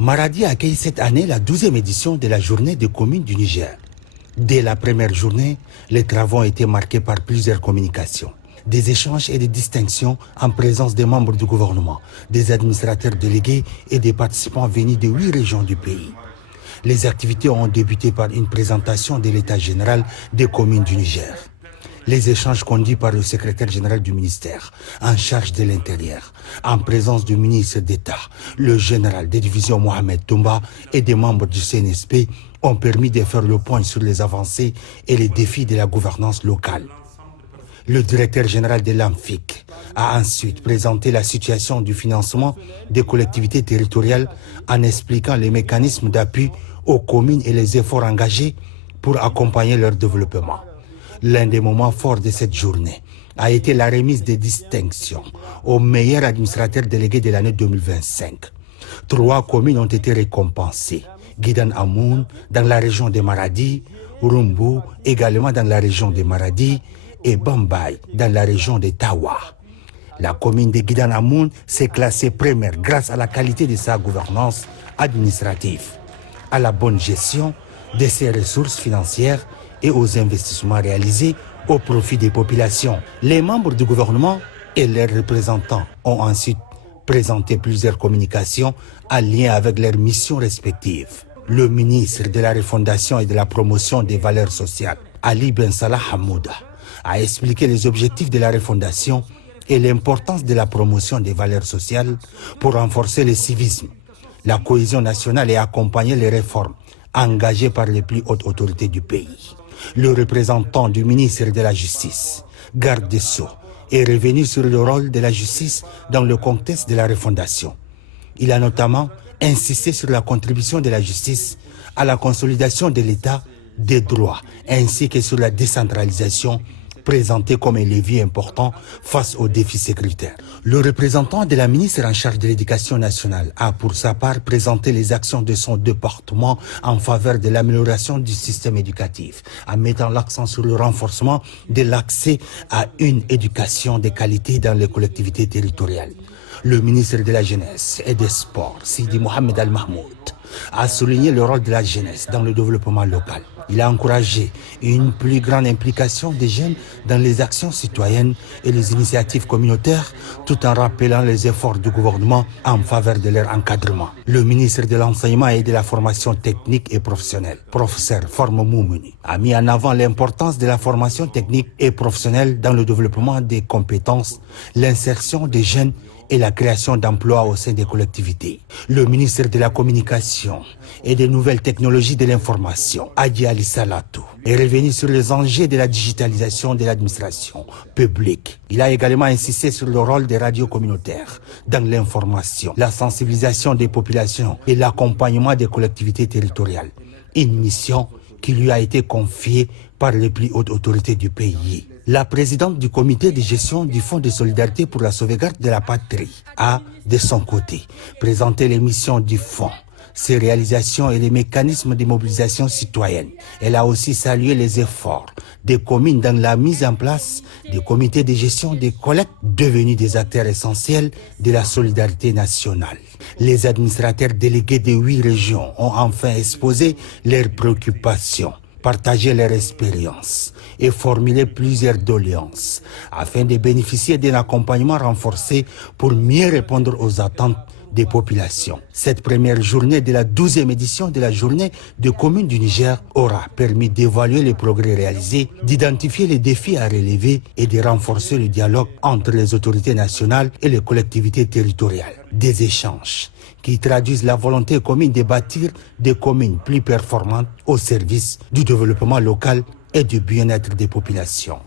Maradi accueille cette année la 12e édition de la journée des communes du Niger. Dès la première journée, les travaux ont été marqués par plusieurs communications, des échanges et des distinctions en présence des membres du gouvernement, des administrateurs délégués et des participants venus de 8 régions du pays. Les activités ont débuté par une présentation de l'état général des communes du Niger. Les échanges conduits par le secrétaire général du ministère en charge de l'Intérieur, en présence du ministre d'État, le général de division Mohamed Toumba et des membres du CNSP ont permis de faire le point sur les avancées et les défis de la gouvernance locale. Le directeur général de l'AMFIC a ensuite présenté la situation du financement des collectivités territoriales en expliquant les mécanismes d'appui aux communes et les efforts engagés pour accompagner leur développement. L'un des moments forts de cette journée a été la remise des distinctions aux meilleurs administrateurs délégués de l'année 2025. 3 communes ont été récompensées. Gidan Amoun dans la région de Maradi, Rumbu également dans la région de Maradi et Bambay dans la région de Tawa. La commune de Gidan Amoun s'est classée première grâce à la qualité de sa gouvernance administrative, à la bonne gestion de ses ressources financières et aux investissements réalisés au profit des populations. Les membres du gouvernement et leurs représentants ont ensuite présenté plusieurs communications en lien avec leurs missions respectives. Le ministre de la Refondation et de la Promotion des valeurs sociales, Ali Ben Salah Hamouda, a expliqué les objectifs de la refondation et l'importance de la promotion des valeurs sociales pour renforcer le civisme, la cohésion nationale et accompagner les réformes engagées par les plus hautes autorités du pays. Le représentant du ministre de la Justice, garde des Sceaux, est revenu sur le rôle de la justice dans le contexte de la refondation. Il a notamment insisté sur la contribution de la justice à la consolidation de l'État des droits, ainsi que sur la décentralisation présentée comme un levier important face aux défis sécuritaires. Le représentant de la ministre en charge de l'Éducation nationale a pour sa part présenté les actions de son département en faveur de l'amélioration du système éducatif, en mettant l'accent sur le renforcement de l'accès à une éducation de qualité dans les collectivités territoriales. Le ministre de la Jeunesse et des Sports, Sidi Mohamed Al-Mahmoud, a souligné le rôle de la jeunesse dans le développement local. Il a encouragé une plus grande implication des jeunes dans les actions citoyennes et les initiatives communautaires, tout en rappelant les efforts du gouvernement en faveur de leur encadrement. Le ministre de l'Enseignement et de la Formation technique et professionnelle, professeur Forme Moumouni, a mis en avant l'importance de la formation technique et professionnelle dans le développement des compétences, l'insertion des jeunes et la création d'emplois au sein des collectivités. Le ministre de la Communication et des Nouvelles Technologies de l'Information, Adi Ali Salatou, est revenu sur les enjeux de la digitalisation de l'administration publique. Il a également insisté sur le rôle des radios communautaires dans l'information, la sensibilisation des populations et l'accompagnement des collectivités territoriales. Une mission qui lui a été confiée par les plus hautes autorités du pays. La présidente du comité de gestion du Fonds de solidarité pour la sauvegarde de la patrie a, de son côté, présenté les missions du fonds, ses réalisations et les mécanismes de mobilisation citoyenne. Elle a aussi salué les efforts des communes dans la mise en place des comités de gestion des collectes devenus des acteurs essentiels de la solidarité nationale. Les administrateurs délégués des 8 régions ont enfin exposé leurs préoccupations, partagé leur expérience et formulé plusieurs doléances afin de bénéficier d'un accompagnement renforcé pour mieux répondre aux attentes des populations. Cette première journée de la 12e édition de la journée des communes du Niger aura permis d'évaluer les progrès réalisés, d'identifier les défis à relever et de renforcer le dialogue entre les autorités nationales et les collectivités territoriales. Des échanges qui traduisent la volonté commune de bâtir des communes plus performantes au service du développement local et du bien-être des populations.